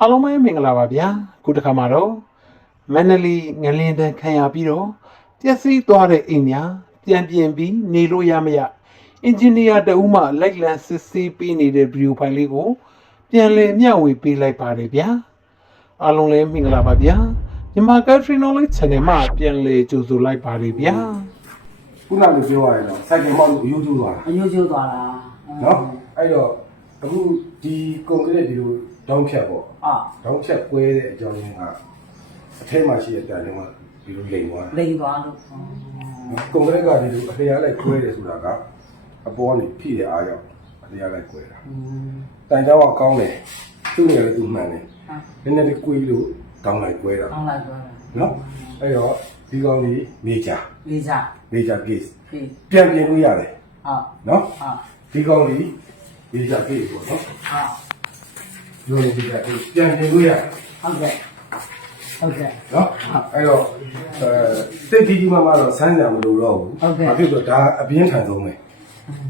အားလုံးပဲမင်္ဂလာပါဗျာခုတစ်ခါမှာတော့မန္တလေးငလင်တန်းခံရပြီးတော့ပျက်စီးသွားတဲ့အိမ်များပြန်ပြင်ပြီးနေလို့ရမရအင်ဂျင်နီယာတဦးမှလိုက်လံစစ်ဆေးပေးနေတဲ့ဗီဒီယိုဖိုင်လေးကို ပြန်လည်မျှဝေပေးလိုက်ပါတယ်ဗျာအားလုံးလည်းမင်္ဂလာပါဗျာမြန်မာကထရီနိုလေး channel မှာပြန်လည်ကြိုဆိုလိုက်ပါတယ်ဗျာခုနကပြောရရင်တော့စိုက်ကင်မောက်ကိုယူကျိုးသွားတာအညို့ကျိုးသွားတာနော်အဲ့တော့ အခုဒီကွန်ကရစ်ဒီလိုတောင်းဖြတ်ပေါ့အာတောင်းဖြတ်ကွဲတဲ့အကြောင်းရင်းကအထက်မှာရှိတဲ့တန်တုံးကဒီလိုလိမ်သွားတာလိန်သွားလို့ကွန်ကရစ်ကဒီလိုအလျားလိုက်ကွဲတယ်ဆိုတာကအပေါ်ကနေဖိတဲ့အားကြောင့်အလျားလိုက်ကွဲတာอืมတန်ကြောင်ကကောင်းတယ်သူ့နေရာလည်းသူမှန်တယ်ဟာနည်းနည်းလေးကွေးလို့တောင်းလိုက်ကွဲတာအောင်းလိုက်သွားတာနော်အဲ့တော့ဒီကောင်ကြီးမေဂျာလေးစားမေဂျာ case ဖေးပြန်ပြင်လို့ရတယ်ဟာနော်ဟာဒီကောင်ကြီး မေဂျာ case ပေါ့နော်ဟာပြောနေကြတယ်ပြန်ပြင်လို့ရဟုတ်ကဲ့ဟုတ်ကဲ့နော်အဲ့တော့အဲတိတ်ကြီးကြီးမှမတော့ဆိုင်းကြမလို့တော့ဘူးဟုတ်ကဲ့ဘာဖြစ်လို့ဒါအပြင်းထန်ဆုံးပဲ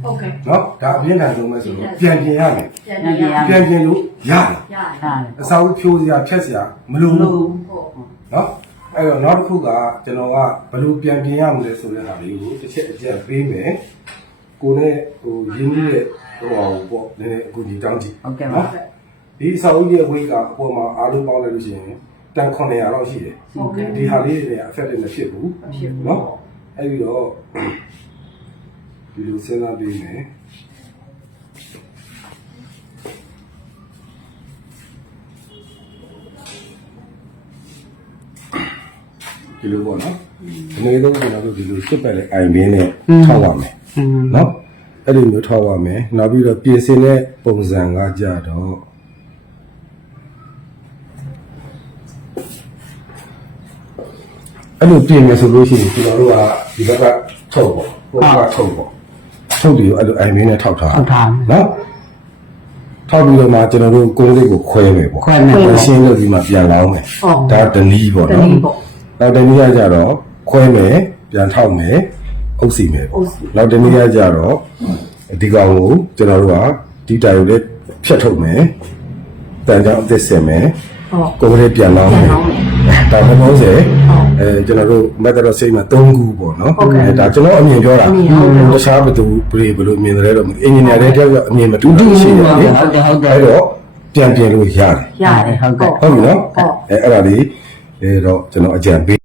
ဟုတ်ကဲ့နော်ဒါအပြင်းထန်ဆုံးပဲဆိုတော့ပြန်ပြင်ရမယ်ပြန်ပြန်ရပြန်ပြင်လို့ရတယ်ရဟာအစာဦးဖြိုးစရာဖြတ်စရာမလိုလို့ဘူးဟုတ်နော်အဲ့တော့နောက်တစ်ခုကကျွန်တော်ကဘယ်လိုပြန်ပြင်ရမလဲဆိုတဲ့ဟာလေးကိုတစ်ချက်အချက်ပေးမယ် ကိုနဲ့ဟိုရင်းနှီးတဲ့ဟိုဟာပေါ့နည်းနည်းအခုဒီတောင်းကြည့်ဟုတ်ကဲ့ပါနော်ဒီအစာဦးရဲ့ဝိတ်ကအပေါ်မှာအားလုံးပေါင်းလိုက်လို့ရှိရင်တန်900လောက်ရှိတယ်ဟုတ်ကဲ့ဒီဟာလေးတွေ affect မဖြစ်ဘူးဖြစ်ဘူးနော်အဲ့ပြီးတော့ဒီလိုစဉ်းစားပြီးမယ်ဒီလိုပေါ့နော်ဒီနေ့တော့ကျွန်တော်တို့ဒီလိုစစ်ပတ်တဲ့အိုင်ဘင်းနဲ့ထောက်ပါမယ်อืม နော်အဲ့ဒီမျိုးထောက်ပါမယ်နောက်ပြီးတော့ပြင်ဆင်တဲ့ပုံစံကကြတော့အဲ့လိုပြင်မယ်ဆိုလို့ရှိရင်ကျွန်တော်တို့ကဒီဘက်ကထုတ်ပေါ့ဟိုဘက်ကထုတ်ပေါ့ထုတ်ပြီးတော့အဲ့လိုအိုင်မင်းနဲ့ထောက်ထားဟုတ်ထားမယ်နော်ထောက်ပြီးတော့မှကျွန်တော်တို့ကုန်းလေးကိုခွဲမယ်ပေါ့ခွဲမယ်ပေါ့ရှင်းလို့ဒီမှာပြန်လောင်းမယ်ဟုတ်ဒါတနည်းပေါ့တနော်နည်းပေါ့နောက်တနည်းကကြတော့ခွဲမယ်ပြန်ထောက်မယ် အုပ်စီမယ်အုပေါ့ပ်စီနောက်တနည်းကကြတော့ဒီကောင်ကိုကျွန်တော်တို့ကဒီတိုင်ကိုလည်းဖြတ်ထုတ်မယ်တန်ကြောင်အသစ်ဆင်မယ်ဟုတ်ကိုယ်ကလေးပြန်လောင်းမယ်ပြန်လောင်းမယ်ဒါမှမဟုတ်စေအဲကျွန်တော်တို့ method of say မှာ3ခုပေါ့နော်ဟုတ်ကဲ့အဲဒါကျွန်တော်အမြင်ပြောတာအမြင်ဟုတ်ကဲ့တခြားဘယ်သူဘယ်ဘယ်လိုမြင်တယ်လဲတော့အင်ဂျင်နီယာတွေတယောက်ကအမြင်မတူတူရှိတယ်လေဟုတ်တယ်ဟုတ်တယ်အဲ့တော့ပြန်ပြင်လို့ရတယ်ရတယ်ဟုတ်ကဲ့ဟုတ်ပြီနော်ဟုတ်အဲအဲ့ဒါလေးအဲတော့ကျွန်တော်အကြံပေး